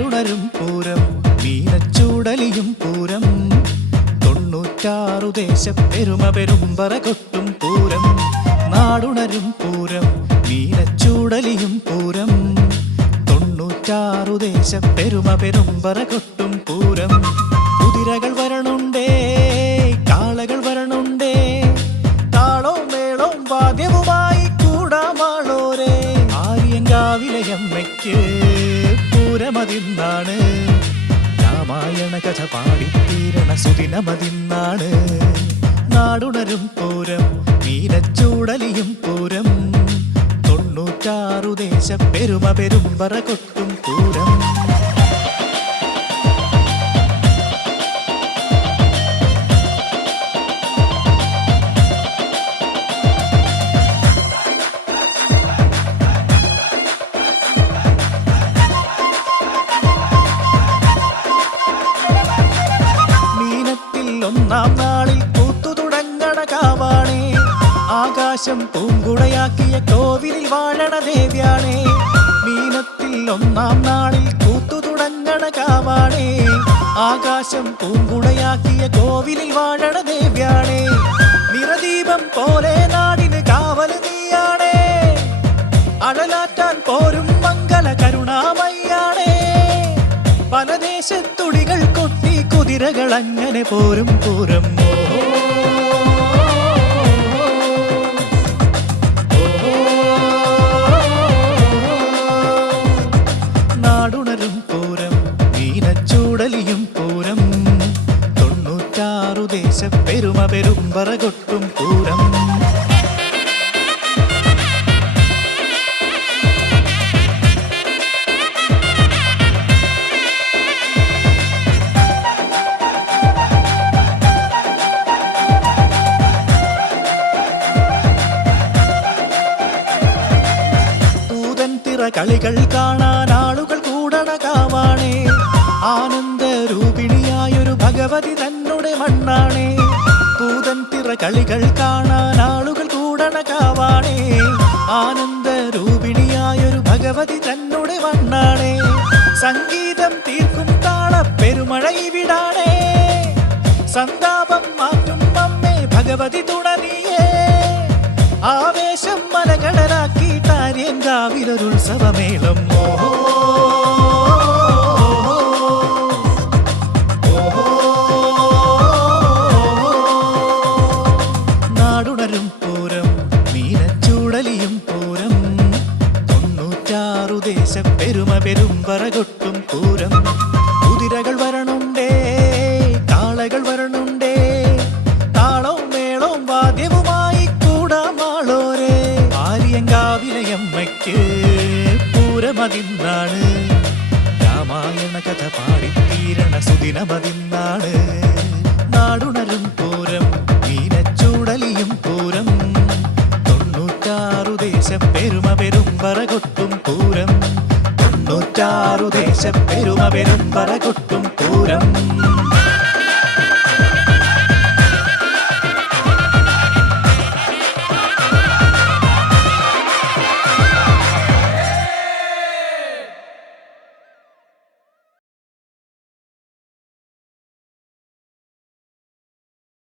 നാടുണരും പൂരം മീനച്ചൂടലിയും പൂരം 96 ദേശപ്പെരുമ പെരുമ്പറ കൊട്ടും പൂരം നാടുണരും പൂരം മീനച്ചൂടലിയും പൂരം 96 ദേശപ്പെരുമ പെരുമ്പറ കൊട്ടും പൂരം കുതിരകൾ വരണുണ്ടേ കാളകൾ വരണുണ്ടേ താളവും മേളവും വാദ്യവുമായി കൂടാമാളോരെ ആര്യങ്കാവിലയമ്മയ്ക്ക് പൂരമതിന്നാണ് രാമായണ കഥ പാടിത്തീരണ സുദിനമതിന്നാണ് നാടുണരും പൂരം മീനച്ചൂടലിയും പൂരം 96 ദേശപ്പെരുമ പെരുമ്പറ കൊട്ടും പൂരം ഒന്നാം നാളിൽ കൂത്തു തുടങ്ങണ കാവാണേ ആകാശം പൂങ്കുടയാക്കിയ കോവിലിൽ വാഴണ ദേവ്യാണേ മീനത്തിൽ ഒന്നാം നാളിൽ കൂത്തു തുടങ്ങണ കാവാണേ ആകാശം പൂങ്കുടയാക്കിയ കോവിലിൽ വാഴണ ദേവ്യാണേ നിറദീപം പോലെ നാടിന് കാവൽ നീയാണേ അഴലാറ്റാൻ പോരും മംഗല കരുണാമയ്യാണേ പല ദേശത്തുടികൾ കൊട്ടി കുതിരകൾ അങ്ങനെ പോരും പൂരം നാടുണരും പൂരം മീനച്ചൂടലിയും പൂരം 96 ദേശപ്പെരുമ പെരുമ്പറ കൊട്ടും പൂരം കളികൾ കാണാൻ ആളുകൾ കൂടണ കാവാണേ ആനന്ദരൂപിണിയായൊരു ഭഗവതി തന്നെ മണ്ണാണേ പൂതൻ തിറ കളികൾ കാണാൻ ആളുകൾ കൂടണ കാവാണേ ആനന്ദരൂപിണിയായൊരു ഭഗവതി തന്നെ മണ്ണാണേ സംഗീതം തീർക്കും താളപ്പെരുമഴ ഇവിടാണേ സന്താപം മാറ്റും അമ്മേ ഭഗവതി തുണനിയേ ആവേശം മലകടലാക്കി താര്യങ്കാവിലൊരുത്സവമേളം നാടുണരും പൂരം മീനച്ചൂടലിയും പൂരം 96 ദേശപ്പെരുമ പെരുമ്പറ കൊട്ടും പൂരം കുതിരകൾ വരണുണ്ടേ കാളകൾ വരണുണ്ടേ താളവും മേളവും വാദ്യവുമായി കൂടാമാളോരെ ആര്യങ്കാവിലയമ്മയ്ക്ക് പൂരമതിന്നാണ് രാമായണ കഥ പാടിത്തീരണ സുദിനമതിന്നാണ് നാടുണരും പൂരം മീനച്ചൂടലിയും പൂരം 96 ദേശപ്പെരുമ പെരുമ്പറ കൊട്ടും പൂരം 96 ദേശപ്പെരുമ പെരുമ്പറ കൊട്ടും പൂരം